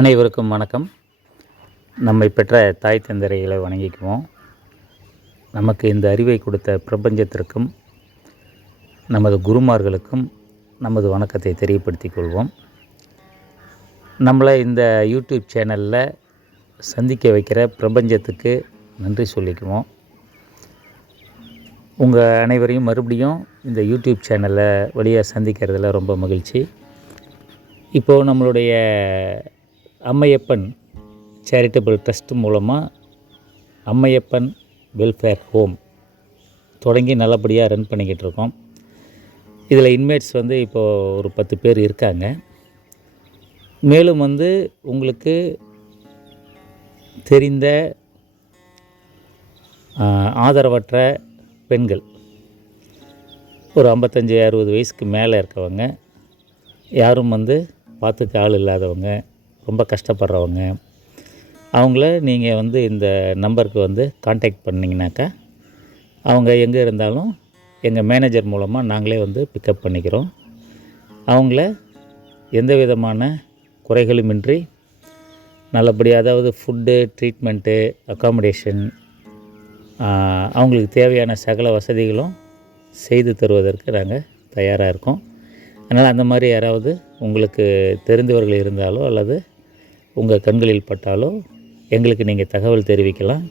அனைவருக்கும் வணக்கம். நம்மை பெற்ற தாய் தந்தரைகளை வணங்கிக்குவோம். நமக்கு இந்த அறிவை கொடுத்த பிரபஞ்சத்திற்கும் நமது குருமார்களுக்கும் நமது வணக்கத்தை தெரியப்படுத்திக் கொள்வோம். நம்மளை இந்த யூடியூப் சேனலில் சந்திக்க வைக்கிற பிரபஞ்சத்துக்கு நன்றி சொல்லிக்குவோம். உங்கள் அனைவரையும் மறுபடியும் இந்த யூடியூப் சேனலை வழியாக சந்திக்கிறதுல ரொம்ப மகிழ்ச்சி. இப்போது நம்மளுடைய அம்மையப்பன் சேரிட்டபிள் ட்ரஸ்ட் மூலமாக அம்மையப்பன் வெல்ஃபேர் ஹோம் தொடங்கி நல்லபடியாக ரன் பண்ணிக்கிட்டு இருக்கோம். இதில் இன்மேட்ஸ் வந்து இப்போது ஒரு பத்து பேர் இருக்காங்க. மேலும் வந்து உங்களுக்கு தெரிந்த ஆதரவற்ற பெண்கள். ஒரு ஐம்பத்தஞ்சு அறுபது வயசுக்கு மேலே இருக்கவங்க. யாரும் வந்து பார்த்துக்க ஆள் இல்லாதவங்க. ரொம்ப கஷ்டப்படுறவங்க. அவங்கள நீங்கள் வந்து இந்த நம்பருக்கு வந்து காண்டாக்ட் பண்ணிங்கனாக்கா அவங்க எங்கே இருந்தாலும் எங்கள் மேனேஜர் மூலமாக நாங்களே வந்து பிக்கப் பண்ணிக்கிறோம். அவங்கள எந்த விதமான குறைகளுமின்றி நல்லபடியாக அதாவது ஃபுட்டு ட்ரீட்மெண்ட்டு அக்காமடேஷன் அவங்களுக்கு தேவையான சகல வசதிகளும் செய்து தருவதற்கு நாங்கள் தயாராக இருக்கோம். அதனால் அந்த மாதிரி யாராவது உங்களுக்கு தெரிந்தவர்கள் இருந்தாலோ அல்லது உங்கள் கண்களில் பட்டாலோ எங்களுக்கு நீங்கள் தகவல் தெரிவிக்கலாம்.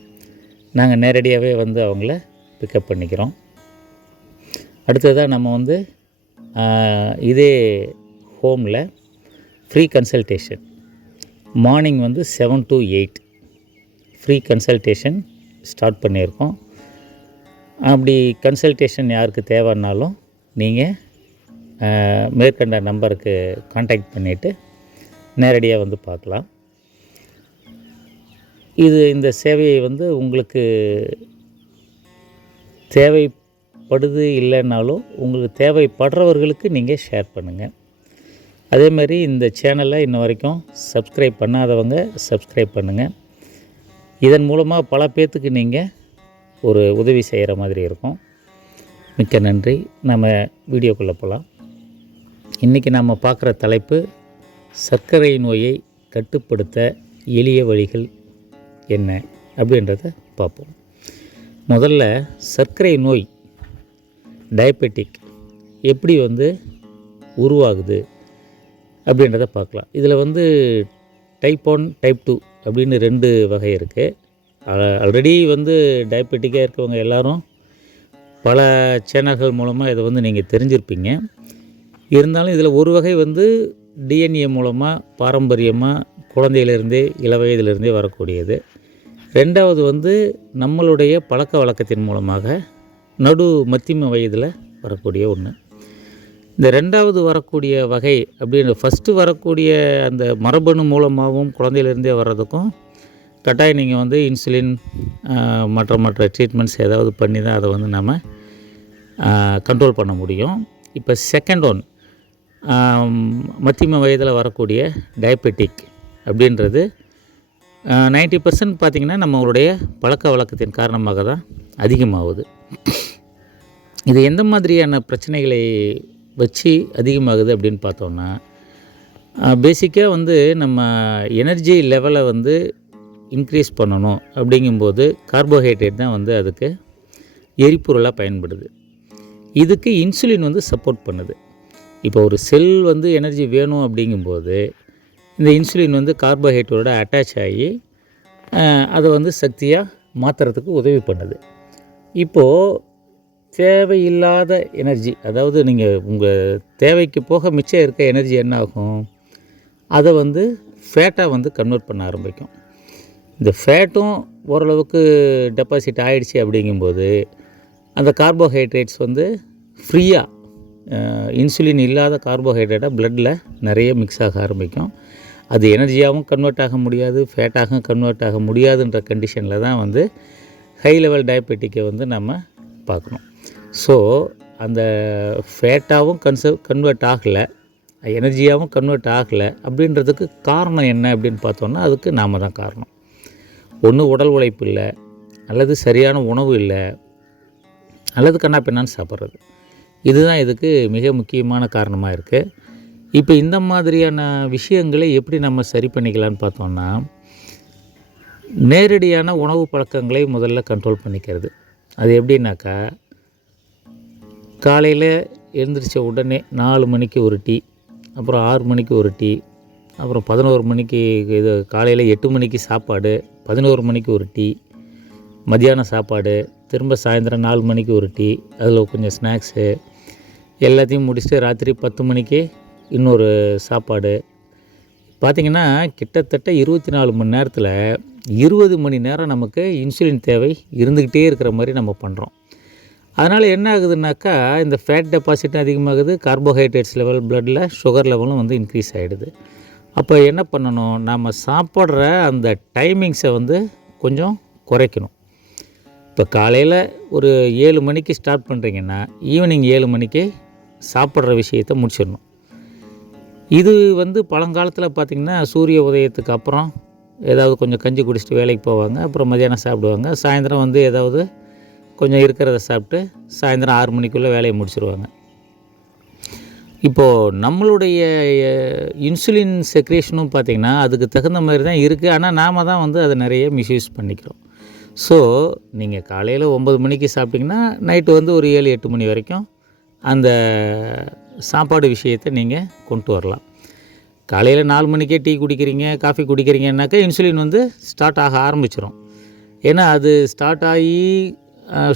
நாங்கள் நேரடியாகவே வந்து அவங்கள பிக்கப் பண்ணிக்கிறோம். அடுத்ததாக நம்ம வந்து இதே ஹோமில் ஃப்ரீ கன்சல்டேஷன் மார்னிங் வந்து seven to eight free consultation start பண்ணியிருக்கோம். அப்படி கன்சல்டேஷன் யாருக்கு தேவைன்னாலும் நீங்கள் மேற்கண்ட நம்பருக்கு காண்டாக்ட் பண்ணிவிட்டு நேரடியாக வந்து பார்க்கலாம். இது இந்த சேவையை வந்து உங்களுக்கு தேவைப்படுது இல்லைன்னாலும் உங்களுக்கு தேவைப்படுறவர்களுக்கு நீங்கள் ஷேர் பண்ணுங்கள் அதே மாதிரி இந்த சேனலை இன்ன வரைக்கும் சப்ஸ்கிரைப் பண்ணாதவங்க சப்ஸ்கிரைப் பண்ணுங்கள் இதன் மூலமாக பல பேர்த்துக்கு நீங்கள் ஒரு உதவி செய்கிற மாதிரி இருக்கும். மிக்க நன்றி. நம்ம வீடியோக்குள்ளே போகலாம் இன்றைக்கி நம்ம பார்க்குற தலைப்பு சர்க்கரை நோயை கட்டுப்படுத்த எளிய வழிகள் என்ன அப்படின்றத பார்ப்போம். முதல்ல சர்க்கரை நோய் டயபெட்டிக் எப்படி வந்து உருவாகுது அப்படின்றத பார்க்கலாம். இதில் வந்து டைப் ஒன் டைப் டூ அப்படின்னு ரெண்டு வகை இருக்குது ஆல்ரெடி வந்து டயபெட்டிக்காக இருக்கவங்க எல்லாரும் பல சேனல்கள் மூலமாக இதை வந்து நீங்கள் தெரிஞ்சிருப்பீங்க. இருந்தாலும் இதில் ஒரு வகை வந்து டிஎன்ஏ மூலமாக பாரம்பரியமாக குழந்தையிலிருந்தே இளவயதிலிருந்தே வரக்கூடியது. ரெண்டாவது வந்து நம்மளுடைய பழக்க வழக்கத்தின் மூலமாக நடு மத்தியம வயதில் வரக்கூடிய ஒன்று இந்த ரெண்டாவது வரக்கூடிய வகை அப்படின்னு ஃபஸ்ட்டு வரக்கூடிய அந்த மரபணு மூலமாகவும் குழந்தையிலேருந்தே வர்றதுக்கும் கட்டாயம் நீங்கள் வந்து இன்சுலின் மற்ற மற்ற ட்ரீட்மெண்ட்ஸ் ஏதாவது பண்ணி தான் அதை வந்து நம்ம கண்ட்ரோல் பண்ண முடியும். இப்போ செகண்ட் ஒன் மத்தியம வயதில் வரக்கூடிய டயபெட்டிக் அப்படின்றது நைன்ட்டி பர்சன்ட் பார்த்திங்கன்னா நம்மளுடைய பழக்க வழக்கத்தின் காரணமாக தான் அதிகமாகுது. இது எந்த மாதிரியான பிரச்சனைகளை வச்சு அதிகமாகுது அப்படின்னு பார்த்தோன்னா பேசிக்காக வந்து நம்ம எனர்ஜி லெவலை வந்து இன்க்ரீஸ் பண்ணணும் அப்படிங்கும்போது கார்போஹைட்ரேட் தான் வந்து அதுக்கு எரிபொருளாக பயன்படுது. இதுக்கு இன்சுலின் வந்து சப்போர்ட் பண்ணுது. இப்போ ஒரு செல் வந்து எனர்ஜி வேணும் அப்படிங்கும்போது இந்த இன்சுலின் வந்து கார்போஹைட்ரேட்டோட அட்டாச் ஆகி அதை வந்து சக்தியாக மாற்றுறதுக்கு உதவி பண்ணுது. இப்போது தேவையில்லாத எனர்ஜி அதாவது நீங்கள் உங்கள் தேவைக்கு போக மிச்சம் இருக்க எனர்ஜி என்ன ஆகும் அதை வந்து ஃபேட்டாக வந்து கன்வெர்ட் பண்ண ஆரம்பிக்கும். இந்த ஃபேட்டும் ஓரளவுக்கு டெபாசிட் ஆகிடுச்சி அப்படிங்கும்போது அந்த கார்போஹைட்ரேட்ஸ் வந்து ஃப்ரீயாக இன்சுலின் இல்லாத கார்போஹைட்ரேட்டாக பிளட்டில் நிறைய மிக்ஸ் ஆக ஆரம்பிக்கும். அது எனர்ஜியாகவும் கன்வெர்ட் ஆக முடியாது ஃபேட்டாகவும் கன்வெர்ட் ஆக முடியாதுன்ற கண்டிஷனில் தான் வந்து ஹை லெவல் டயபெட்டிக்கை வந்து நம்ம பார்க்கணும். ஸோ அந்த ஃபேட்டாகவும் கன்சர் கன்வெர்ட் ஆகலை எனர்ஜியாகவும் கன்வெர்ட் ஆகலை அப்படின்றதுக்கு காரணம் என்ன அப்படின்னு பார்த்தோன்னா அதுக்கு நாம் தான் காரணம். ஒன்று உடல் உழைப்பு இல்லை அல்லது சரியான உணவு இல்லை அல்லது கண்ணா பின்னான்னு சாப்பிட்றது. இதுதான் இதுக்கு மிக முக்கியமான காரணமாக இருக்குது இப்போ இந்த மாதிரியான விஷயங்களை எப்படி நம்ம சரி பண்ணிக்கலான்னு பார்த்தோம்னா நேரடியான உணவு பழக்கங்களை முதல்ல கண்ட்ரோல் பண்ணிக்கிறது. அது எப்படின்னாக்கா காலையில் எழுந்திரிச்ச உடனே நாலு மணிக்கு ஒரு டீ அப்புறம் ஆறு மணிக்கு ஒரு டீ அப்புறம் பதினோரு மணிக்கு இது காலையில் எட்டு மணிக்கு சாப்பாடு பதினோரு மணிக்கு ஒரு டீ மத்தியானம் சாப்பாடு திரும்ப சாயந்தரம் நாலு மணிக்கு ஒரு டீ அதில் கொஞ்சம் ஸ்நாக்ஸு எல்லாத்தையும் முடிச்சுட்டு ராத்திரி பத்து மணிக்கு இன்னொரு சாப்பாடு. பார்த்திங்கன்னா கிட்டத்தட்ட இருபத்தி நாலு மணி நேரத்தில் இருபது மணி நேரம் நமக்கு இன்சுலின் தேவை இருந்துக்கிட்டே இருக்கிற மாதிரி நம்ம பண்ணுறோம் அதனால் என்ன ஆகுதுனாக்கா இந்த ஃபேட் டெபாசிட்டும் அதிகமாகுது கார்போஹைட்ரேட்ஸ் லெவல் ப்ளட்டில் சுகர் லெவலும் வந்து இன்க்ரீஸ் ஆகிடுது அப்போ என்ன பண்ணணும் நம்ம சாப்பிட்ற அந்த டைமிங்ஸை வந்து கொஞ்சம் குறைக்கணும். இப்போ காலையில் ஒரு ஏழு மணிக்கு ஸ்டார்ட் பண்ணுறீங்கன்னா ஈவினிங் ஏழு மணிக்கு சாப்பிட்ற விஷயத்த முடிச்சிடணும். இது வந்து பழங்காலத்தில் பார்த்திங்கன்னா சூரிய உதயத்துக்கு அப்புறம் ஏதாவது கொஞ்சம் கஞ்சி குடிச்சிட்டு வேலைக்கு போவாங்க அப்புறம் மதியானம் சாப்பிடுவாங்க. சாயந்தரம் வந்து ஏதாவது கொஞ்சம் இருக்கிறத சாப்பிட்டு சாயந்தரம் ஆறு மணிக்குள்ளே வேலையை முடிச்சுருவாங்க. இப்போது நம்மளுடைய இன்சுலின் செக்ரேஷனும் பார்த்திங்கன்னா அதுக்கு தகுந்த மாதிரி தான் இருக்குது ஆனால் நாம் தான் வந்து அதை நிறைய மிஸ்யூஸ் பண்ணிக்கிறோம். ஸோ நீங்கள் காலையில் ஒம்பது மணிக்கு சாப்பிட்டிங்கன்னா நைட்டு வந்து ஒரு ஏழு எட்டு மணி வரைக்கும் அந்த சாப்பாடு விஷயத்தை நீங்கள் கொண்டு வரலாம். காலையில் நாலு மணிக்கே டீ குடிக்கிறீங்க காஃபி குடிக்கிறீங்கன்னாக்கா இன்சுலின் வந்து ஸ்டார்ட் ஆக ஆரம்பிச்சிடும் ஏன்னா அது ஸ்டார்ட் ஆகி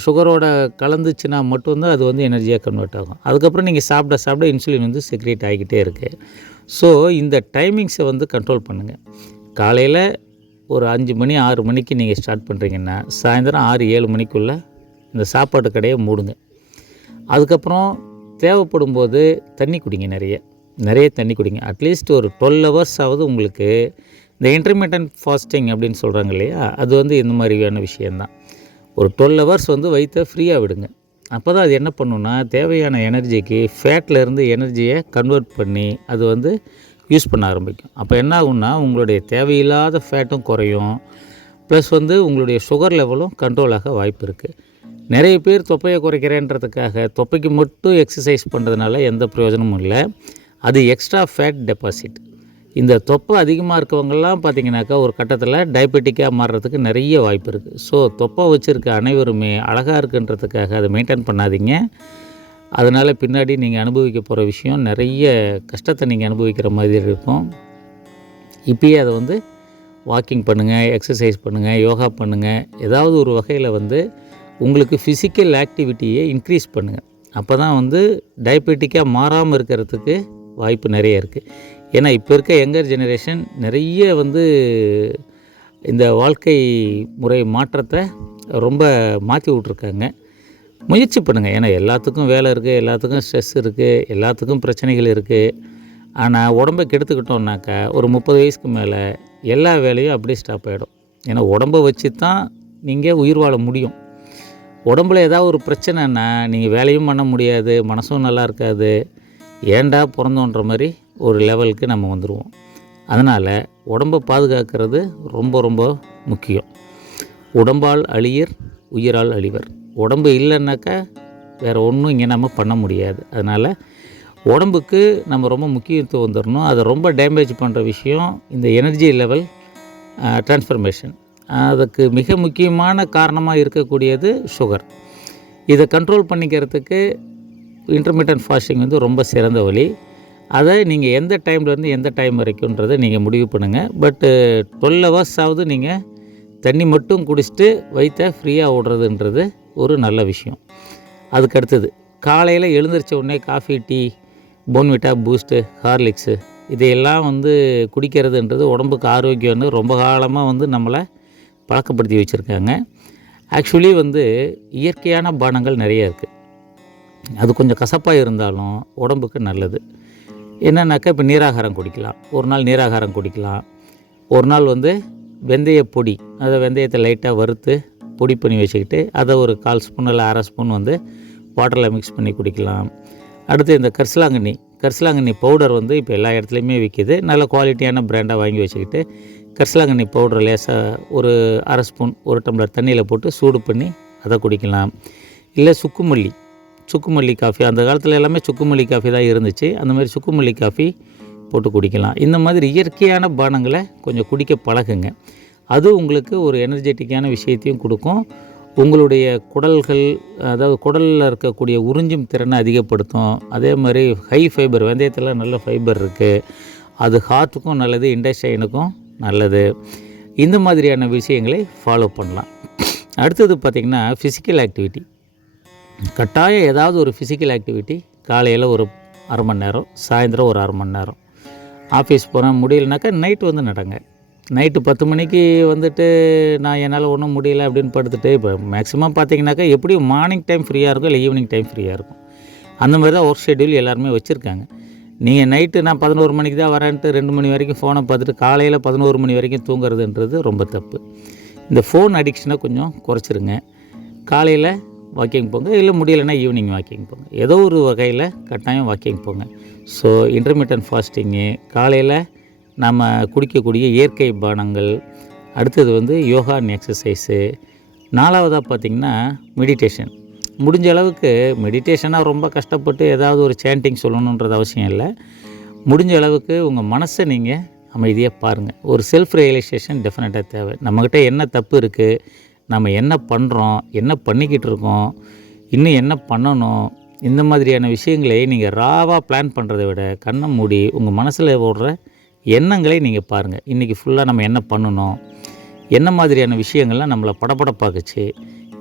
சுகரோட கலந்துச்சுன்னா மட்டும்தான் அது வந்து எனர்ஜியாக கன்வெர்ட் ஆகும். அதுக்கப்புறம் நீங்கள் சாப்பிட சாப்பிட இன்சுலின் வந்து செக்ரேட் ஆகிக்கிட்டே இருக்குது ஸோ இந்த டைமிங்ஸை வந்து கண்ட்ரோல் பண்ணுங்கள் காலையில் ஒரு அஞ்சு மணி ஆறு மணிக்கு நீங்கள் ஸ்டார்ட் பண்ணுறீங்கன்னா சாயந்தரம் ஆறு ஏழு மணிக்குள்ளே இந்த சாப்பாட்டு கடையை மூடுங்க. அதுக்கப்புறம் தேவைப்படும் போது தண்ணி குடிங்க நிறைய. நிறைய தண்ணி குடிங்க. அட்லீஸ்ட் ஒரு டுவெல் ஹவர்ஸ் ஆகுது உங்களுக்கு இந்த இன்டர்மீடியன்ட் ஃபாஸ்டிங் அப்படின்னு சொல்கிறாங்க இல்லையா? அது வந்து இந்த மாதிரியான விஷயந்தான் ஒரு டுவெல் ஹவர்ஸ் வந்து வயிற்றை ஃப்ரீயாக விடுங்க. அப்போ தான் அது என்ன பண்ணுன்னா தேவையான எனர்ஜிக்கு ஃபேட்லேருந்து எனர்ஜியை கன்வெர்ட் பண்ணி அது வந்து யூஸ் பண்ண ஆரம்பிக்கும். அப்போ என்ன ஆகும்னா உங்களுடைய தேவையில்லாத ஃபேட்டும் குறையும். ப்ளஸ் வந்து உங்களுடைய சுகர் லெவலும் கண்ட்ரோலாக வாய்ப்பு இருக்குது நிறைய பேர் தொப்பையை குறைக்கிறேன்றதுக்காக தொப்பைக்கு மட்டும் எக்ஸசைஸ் பண்ணுறதுனால எந்த பிரயோஜனமும் இல்லை. அது எக்ஸ்ட்ரா ஃபேட் டெபாசிட் இந்த தொப்பை அதிகமாக இருக்கவங்கெல்லாம் பார்த்திங்கனாக்கா ஒரு கட்டத்தில் டயபெட்டிக்காக மாறுறதுக்கு நிறைய வாய்ப்பு இருக்குது ஸோ தொப்பை வச்சுருக்க அனைவருமே அழகாக இருக்குன்றதுக்காக அதை மெயின்டைன் பண்ணாதீங்க. அதனால் பின்னாடி நீங்கள் அனுபவிக்க போகிற விஷயம் நிறைய கஷ்டத்தை நீங்கள் அனுபவிக்கிற மாதிரி இருக்கும். இப்பயே அதை வந்து வாக்கிங் பண்ணுங்கள் எக்ஸசைஸ் பண்ணுங்கள் யோகா பண்ணுங்கள் ஏதாவது ஒரு வகையில் வந்து உங்களுக்கு ஃபிசிக்கல் ஆக்டிவிட்டியை இன்க்ரீஸ் பண்ணுங்கள் அப்போ தான் வந்து டயபெட்டிக்காக மாறாமல் இருக்கிறதுக்கு வாய்ப்பு நிறைய இருக்குது ஏன்னா இப்போ இருக்க யங்கர் ஜெனரேஷன் நிறைய வந்து இந்த வாழ்க்கை முறை மாற்றத்தை ரொம்ப மாற்றி விட்ருக்காங்க முயற்சி பண்ணுங்கள் ஏன்னா எல்லாத்துக்கும் வேலை இருக்குது எல்லாத்துக்கும் ஸ்ட்ரெஸ் இருக்குது எல்லாத்துக்கும் பிரச்சனைகள் இருக்குது ஆனால் உடம்பை கெடுத்துக்கிட்டோம்னாக்கா ஒரு முப்பது வயசுக்கு மேலே எல்லா வேலையும் அப்படியே ஸ்டாப் ஆகிடும் ஏன்னா உடம்பை வச்சு தான் நீங்கள் உயிர் வாழ முடியும். உடம்புல ஏதாவது ஒரு பிரச்சனைன்னா நீங்கள் வேலையும் பண்ண முடியாது மனசும் நல்லா இருக்காது. ஏண்டா பிறந்தோன்ற மாதிரி ஒரு லெவலுக்கு நம்ம வந்துடுவோம் அதனால் உடம்பை பாதுகாக்கிறது ரொம்ப ரொம்ப முக்கியம். உடம்பால் அழியர் உயிரால் அழிவர். உடம்பு இல்லைன்னாக்கா வேறு ஒன்றும் இங்கே நம்ம பண்ண முடியாது. அதனால் உடம்புக்கு நம்ம ரொம்ப முக்கியத்துவம் தரணும். அதை ரொம்ப டேமேஜ் பண்ணுற விஷயம் இந்த எனர்ஜி லெவல் டிரான்ஸ்ஃபர்மேஷன் அதுக்கு மிக முக்கியமான காரணமாக இருக்கக்கூடியது சுகர் இதை கண்ட்ரோல் பண்ணிக்கிறதுக்கு இன்டர்மீடியன்ட் ஃபாஸ்டிங் வந்து ரொம்ப சிறந்த வழி. அதை நீங்கள் எந்த டைம்லேருந்து எந்த டைம் வரைக்கும்ன்றதை நீங்கள் முடிவு பண்ணுங்கள் பட்டு டுவெல் ஹவர்ஸ் ஆகுது நீங்கள் தண்ணி மட்டும் குடிச்சிட்டு வயிற்ற ஃப்ரீயாக விடுறதுன்றது ஒரு நல்ல விஷயம். அதுக்கு அடுத்தது காலையில் எழுந்திரிச்ச உடனே coffee tea Bournvita Boost Horlicks இதையெல்லாம் வந்து குடிக்கிறதுன்றது உடம்புக்கு ஆரோக்கியம்னு ரொம்ப காலமாக வந்து நம்மளை பழக்கப்படுத்தி வச்சுருக்காங்க. ஆக்சுவலி வந்து இயற்கையான பானங்கள் நிறைய இருக்குது அது கொஞ்சம் கசப்பாக இருந்தாலும் உடம்புக்கு நல்லது. என்னன்னாக்கா இப்போ நீராகாரம் குடிக்கலாம். ஒரு நாள் நீராகாரம் குடிக்கலாம். ஒரு நாள் வந்து வெந்தய பொடி அதை வெந்தயத்தை லைட்டாக வறுத்து பொடி பண்ணி வச்சுக்கிட்டு அதை ஒரு கால் ஸ்பூன் இல்லை அரை ஸ்பூன் வந்து வாட்டரில் மிக்ஸ் பண்ணி குடிக்கலாம். அடுத்து இந்த கரிசலாங்கண்ணி. கரிசலாங்கண்ணி பவுடர் வந்து இப்போ எல்லா இடத்துலையுமே விற்கிது நல்ல குவாலிட்டியான பிராண்டாக வாங்கி வச்சுக்கிட்டு கரிசலாங்கண்ணி பவுடர் லேசாக ஒரு அரை ஸ்பூன் ஒரு டம்ளர் தண்ணியில் போட்டு சூடு பண்ணி அதை குடிக்கலாம். இல்லை சுக்குமல்லி. சுக்குமல்லி காஃபி அந்த காலத்தில் எல்லாமே சுக்குமல்லி காஃபி தான் இருந்துச்சு. அந்த மாதிரி சுக்குமல்லி காஃபி போட்டு குடிக்கலாம். இந்த மாதிரி இயற்கையான பானங்களை கொஞ்சம் குடிக்க பழகுங்க. அது உங்களுக்கு ஒரு எனர்ஜெட்டிக்கான விஷயத்தையும் கொடுக்கும். உங்களுடைய குடல்கள் அதாவது குடலில் இருக்கக்கூடிய உறிஞ்சும் திறனை அதிகப்படுத்தும். அதே மாதிரி ஹை ஃபைபர் வெந்தயத்தில் நல்ல ஃபைபர் இருக்குது அது ஹார்ட்டுக்கும் நல்லது இண்டஸ்டைனுக்கும் நல்லது. இந்த மாதிரியான விஷயங்களை ஃபாலோ பண்ணலாம். அடுத்தது பார்த்திங்கன்னா ஃபிசிக்கல் ஆக்டிவிட்டி கட்டாயம் ஏதாவது ஒரு ஃபிசிக்கல் ஆக்டிவிட்டி காலையில் ஒரு அரை மணி நேரம் சாயந்தரம் ஒரு அரை மணி நேரம். ஆஃபீஸ் போகிறேன் முடியலனாக்கா நைட் வந்து நடங்க. நைட்டு பத்து மணிக்கு வந்துட்டு நான் என்னால் ஒன்றும் முடியல அப்படின்னு படுத்துட்டு இப்போ மேக்ஸிமம் பார்த்தீங்கன்னாக்கா எப்படியும் மார்னிங் டைம் ஃப்ரீயாக இருக்கும் இல்லை ஈவினிங் டைம் ஃப்ரீயாக இருக்கும். அந்த மாதிரி தான் ஒர்க் ஷெட்யூல் எல்லாருமே வச்சுருக்காங்க. நீங்கள் நைட்டு நான் பதினோரு மணிக்கு தான் வரேன்ட்டு ரெண்டு மணி வரைக்கும் ஃபோனை பார்த்துட்டு காலையில் பதினோரு மணி வரைக்கும் தூங்குறதுன்றது ரொம்ப தப்பு. இந்த ஃபோன் அடிக்ஷனை கொஞ்சம் குறைச்சிருங்க. காலையில் வாக்கிங் போங்க இல்லை முடியலைன்னா ஈவினிங் வாக்கிங் போங்க. ஏதோ ஒரு வகையில் கட்டாயம் வாக்கிங் போங்க. ஸோ இன்டர்மீடியன்ட் ஃபாஸ்டிங்கு காலையில் நம்ம குடிக்கக்கூடிய இயற்கை பானங்கள் அடுத்தது வந்து யோகா அண்ட் எக்ஸசைஸு நாலாவதாக பார்த்திங்கன்னா மெடிடேஷன் முடிஞ்ச அளவுக்கு மெடிடேஷனாக ரொம்ப கஷ்டப்பட்டு ஏதாவது ஒரு சேண்டிங் சொல்லணுன்றது அவசியம் இல்லை. முடிஞ்ச அளவுக்கு உங்கள் மனசை நீங்கள் அமைதியாக பாருங்கள் ஒரு செல்ஃப் ரியலைசேஷன் டெஃபினட்டாக தேவை. நம்மக்கிட்ட என்ன தப்பு இருக்குது நம்ம என்ன பண்ணுறோம் என்ன பண்ணிக்கிட்டு இருக்கோம்? இன்னும் என்ன பண்ணணும்? இந்த மாதிரியான விஷயங்களை நீங்கள் ராவாக பிளான் பண்ணுறதை விட கண்ணை மூடி உங்கள் மனசில் ஓடுற எண்ணங்களை நீங்கள் பாருங்கள் இன்றைக்கி ஃபுல்லாக நம்ம என்ன பண்ணணும்? என்ன மாதிரியான விஷயங்கள்லாம் நம்மளை படப்படப்பாக்குச்சு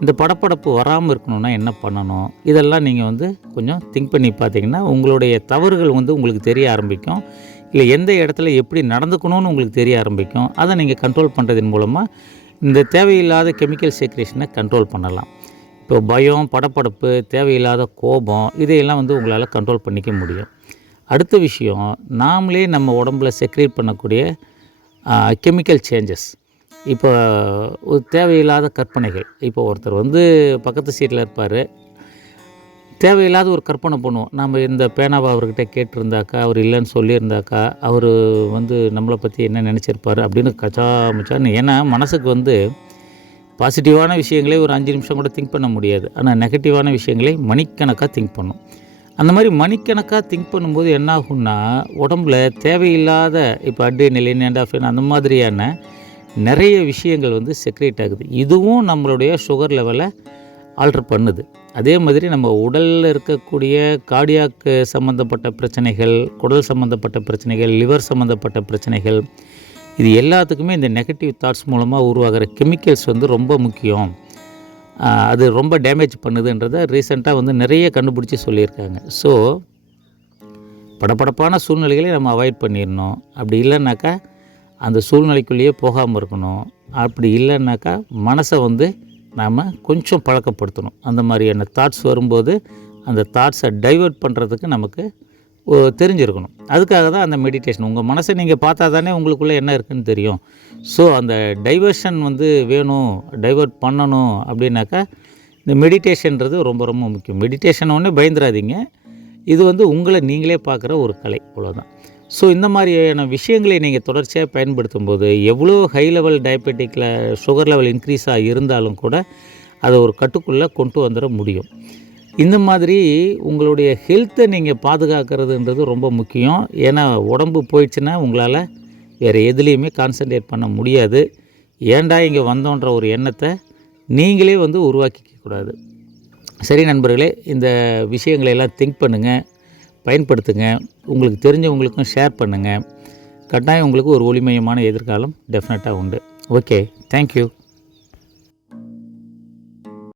இந்த படப்படப்பு வராமல் இருக்கணும்னா என்ன பண்ணணும்? இதெல்லாம் நீங்கள் வந்து கொஞ்சம் திங்க் பண்ணி பார்த்தீங்கன்னா உங்களுடைய தவறுகள் வந்து உங்களுக்கு தெரிய ஆரம்பிக்கும். இல்லை எந்த இடத்துல எப்படி நடந்துக்கணும்னு உங்களுக்கு தெரிய ஆரம்பிக்கும். அதை நீங்கள் கண்ட்ரோல் பண்ணுறதன் மூலமாக இந்த தேவையில்லாத கெமிக்கல் செக்ரேஷனை கண்ட்ரோல் பண்ணலாம். இப்போ பயம் படப்படப்பு தேவையில்லாத கோபம் இதையெல்லாம் வந்து உங்களால் கண்ட்ரோல் பண்ணிக்க முடியும். அடுத்த விஷயம் நாமளே நம்ம உடம்புல செக்ரேட் பண்ணக்கூடிய கெமிக்கல் சேஞ்சஸ் இப்போ ஒரு தேவையில்லாத கற்பனைகள். இப்போ ஒருத்தர் வந்து பக்கத்து சீட்டில் இருப்பார். தேவையில்லாத ஒரு கற்பனை பண்ணுவோம். நம்ம இந்த பேனாவை அவர்கிட்ட கேட்டிருந்தாக்கா அவர் இல்லைன்னு சொல்லியிருந்தாக்கா அவர் வந்து நம்மளை பற்றி என்ன நினச்சிருப்பார் அப்படின்னு கச்சா முச்சான்னு ஏன்னா மனசுக்கு வந்து பாசிட்டிவான விஷயங்களே ஒரு அஞ்சு நிமிஷம் கூட திங்க் பண்ண முடியாது. ஆனால் நெகட்டிவான விஷயங்களை மணிக்கணக்காக திங்க் பண்ணும். அந்த மாதிரி மணிக்கணக்காக திங்க் பண்ணும்போது என்ன ஆகும்னா உடம்புல தேவையில்லாத இப்போ அட்ரினலின் என்டாஃபின் அந்த மாதிரியான நிறைய விஷயங்கள் வந்து செக்ரேட் ஆகுது. இதுவும் நம்மளுடைய சுகர் லெவலை ஆல்ட்ரு பண்ணுது. அதே மாதிரி நம்ம உடலில் இருக்கக்கூடிய கார்டியாக்கு சம்மந்தப்பட்ட பிரச்சனைகள் குடல் சம்மந்தப்பட்ட பிரச்சனைகள் லிவர் சம்மந்தப்பட்ட பிரச்சனைகள் இது எல்லாத்துக்குமே இந்த நெகட்டிவ் தாட்ஸ் மூலமாக உருவாகிற கெமிக்கல்ஸ் வந்து ரொம்ப முக்கியம். அது ரொம்ப டேமேஜ் பண்ணுதுன்றதை ரீசெண்டாக வந்து நிறைய கண்டுபிடிச்சி சொல்லியிருக்காங்க. ஸோ படபடப்பான சூழ்நிலைகளை நம்ம அவாய்ட் பண்ணிடணும். அப்படி இல்லைன்னாக்கா அந்த சூழ்நிலைக்குள்ளேயே போகாமல் இருக்கணும். அப்படி இல்லைன்னாக்கா மனசை வந்து நாம் கொஞ்சம் பழக்கப்படுத்தணும். அந்த மாதிரியான தாட்ஸ் வரும்போது அந்த தாட்ஸை டைவர்ட் பண்ணுறதுக்கு நமக்கு தெரிஞ்சிருக்கணும். அதுக்காக தான் அந்த மெடிடேஷன் உங்கள் மனசை நீங்கள் பார்த்தா தானே உங்களுக்குள்ளே என்ன இருக்குதுன்னு தெரியும். ஸோ அந்த டைவர்ஷன் வந்து வேணும் டைவர்ட் பண்ணணும் அப்படின்னாக்கா இந்த மெடிடேஷன்றது ரொம்ப ரொம்ப முக்கியம். மெடிடேஷன் ஒன்று பயந்துடாதீங்க இது வந்து உங்களை நீங்களே பார்க்குற ஒரு கலை அவ்வளோதான் ஸோ இந்த மாதிரியான விஷயங்களை நீங்கள் தொடர்ச்சியாக பயன்படுத்தும் போது எவ்வளோ ஹை லெவல் டயபெட்டிக்கில் சுகர் லெவல் இன்க்ரீஸாக இருந்தாலும் கூட அதை ஒரு கட்டுக்குள்ளே கொண்டு வந்துட முடியும். இந்த மாதிரி உங்களுடைய ஹெல்த்தை நீங்கள் பாதுகாக்கிறதுன்றது ரொம்ப முக்கியம். ஏன்னா உடம்பு போயிடுச்சுன்னா உங்களால் வேறு எதுலேயுமே கான்சென்ட்ரேட் பண்ண முடியாது. ஏன்டா இங்கே வந்தோன்ற ஒரு எண்ணத்தை நீங்களே வந்து உருவாக்கிக்க கூடாது. சரி நண்பர்களே இந்த விஷயங்களை எல்லாம் திங்க் பண்ணுங்கள் பயன்படுத்துங்க. உங்களுக்கு தெரிஞ்சவங்களுக்கும் ஷேர் பண்ணுங்கள் கட்டாயம் உங்களுக்கு ஒரு ஒளிமயமான எதிர்காலம் டெஃபினட்டாக உண்டு. Okay thank you